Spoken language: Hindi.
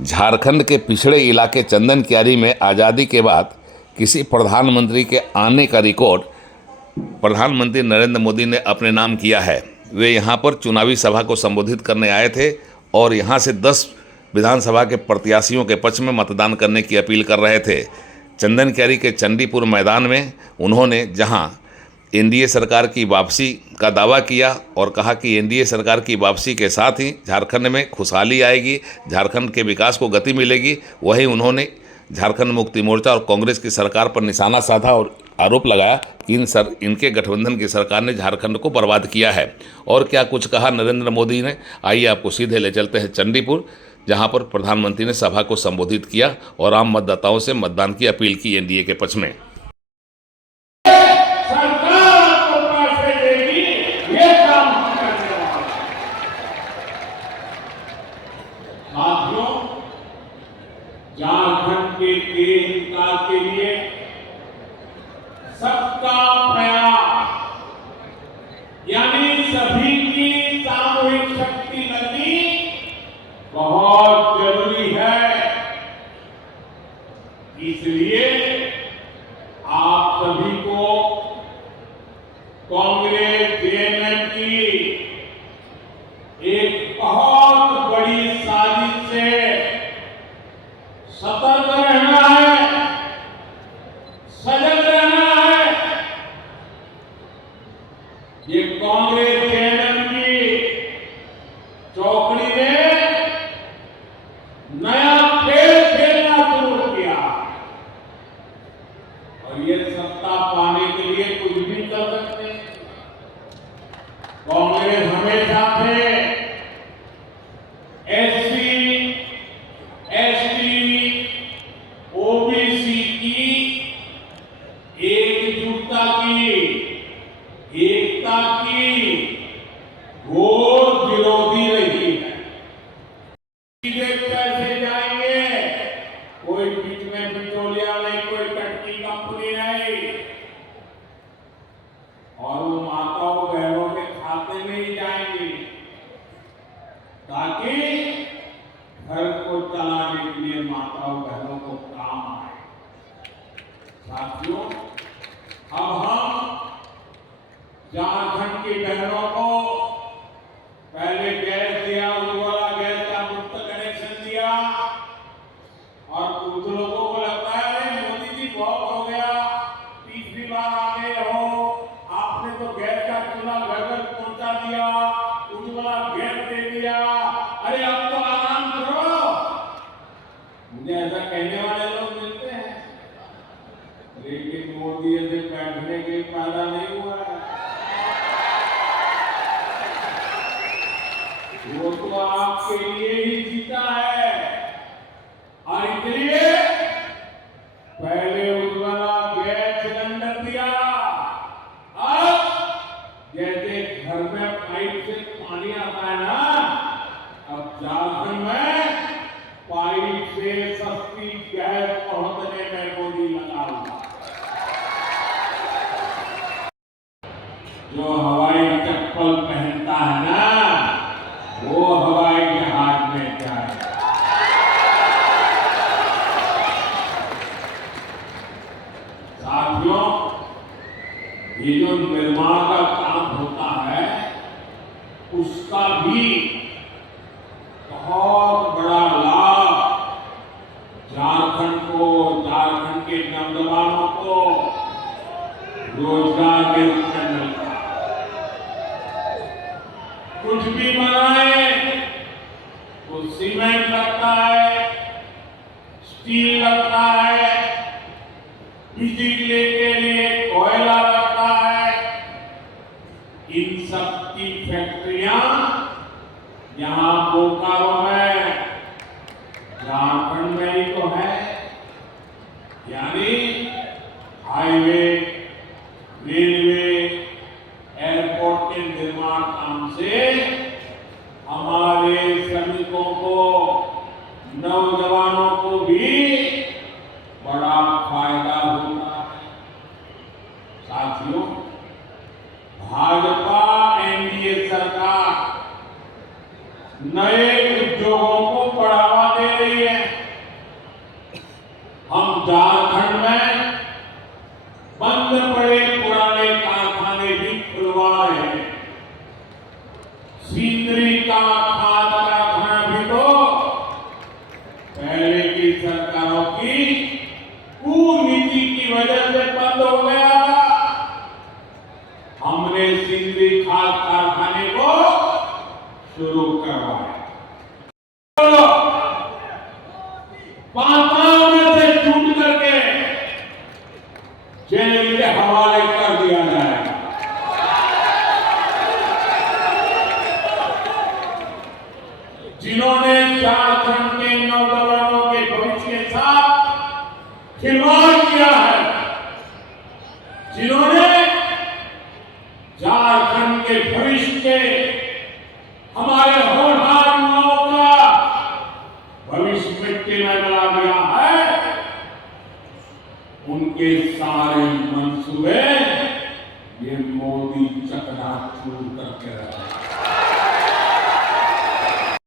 झारखंड के पिछड़े इलाके चंदन कियारी में आज़ादी के बाद किसी प्रधानमंत्री के आने का रिकॉर्ड प्रधानमंत्री नरेंद्र मोदी ने अपने नाम किया है। वे यहाँ पर चुनावी सभा को संबोधित करने आए थे और यहाँ से 10 विधानसभा के प्रत्याशियों के पक्ष में मतदान करने की अपील कर रहे थे। चंदन कियारी के चंडीपुर मैदान में उन्होंने जहाँ एनडीए सरकार की वापसी का दावा किया और कहा कि एनडीए सरकार की वापसी के साथ ही झारखंड में खुशहाली आएगी, झारखंड के विकास को गति मिलेगी, वहीं उन्होंने झारखंड मुक्ति मोर्चा और कांग्रेस की सरकार पर निशाना साधा और आरोप लगाया कि इनके गठबंधन की सरकार ने झारखंड को बर्बाद किया है। और क्या कुछ कहा नरेंद्र मोदी ने, आइए आपको सीधे ले चलते हैं चंडीपुर, जहां पर प्रधानमंत्री ने सभा को संबोधित किया और आम मतदाताओं से मतदान की अपील की एनडीए के पक्ष में। झारखंड के तेज विकास के लिए सबका प्रयास यानी सभी की सामूहिक शक्ति लगनी बहुत जरूरी है। इसलिए आप सभी को कांग्रेस जेएमएम की एक बहुत बड़ी साजिश से सतर्क रहना है, सजग रहना है। ये कांग्रेस जेएमएम की चौकड़ी ने नया खेल खेलना शुरू किया और ये सत्ता पाने के लिए कुछ भी कर सकते। कांग्रेस हमेशा से ओबीसी की एकजुटता की, एकता की घोर विरोधी रही है। सीधे पैसे जाएंगे, कोई बीच में बिचौलिया नहीं, कोई टटकी कंपनी नहीं, और वो माताओं बहनों के खाते में ही जाएंगे ताकि घर को चलाने के लिए माताओं बहनों को काम आए। साथियों, अब हम झारखंड की बहनों को पहले गैस दिया, उज्ज्वला गैस का मुफ्त कनेक्शन दिया, और कुछ लोगों को लगता है अरे मोदी जी बहुत हो गया, तीसरी बार आ गए हो, आपने तो गैस का चूल्हा घर घर पहुंचा दिया, उज्ज्वला गैस दे दिया, अरे अब तो आराम करो। मुझे ऐसा कहने वाले लोग मिलते हैं, लेकिन मोदी ऐसे बैठने के फायदा नहीं हुआ है। वो तो आपके लिए ही जीता है, और इसलिए पहले उज्ज्वला गैस सिलेंडर दिया, अब जैसे घर में पाइप से पानी आता है ना, अब झारखंड में पाइप से सस्ती गैस पहुंचने में मोदी लगा हुआ। जो हवाई चप्पल पहनता है ना, वो हवाई जहाज में जाए। साथियों, ये जो निर्माण का काम होता है, उसका भी बहुत बड़ा लाभ झारखंड को, झारखंड के नौजवानों को रोजगार के रूप में मिलता है। कुछ भी बनाए तो सीमेंट लगता है, स्टील लगता है, बिजली के लिए कोयला लगता है। इन सब की फैक्ट्रियां यहाँ बोकारो में, झारखंड में ही तो है। यानी हाईवे, रेलवे, एयरपोर्ट के निर्माण काम से हमारे श्रमिकों को, नौजवानों को भी बड़ा फायदा होता है। साथियों, भाजपा एनडीए सरकार नए पाताल में से छूट करके जेल के हवाले कर दिया जाएगा। जिन्होंने झारखंड के नौजवानों के भविष्य के साथ खिलवाड़ किया है, जिन्होंने झारखंड के भविष्य के हमारे होनहार युवाओं का भविष्य मिट्टी में मिला दिया है, उनके सारे मंसूबे ये मोदी चकनाचूर करके रहे।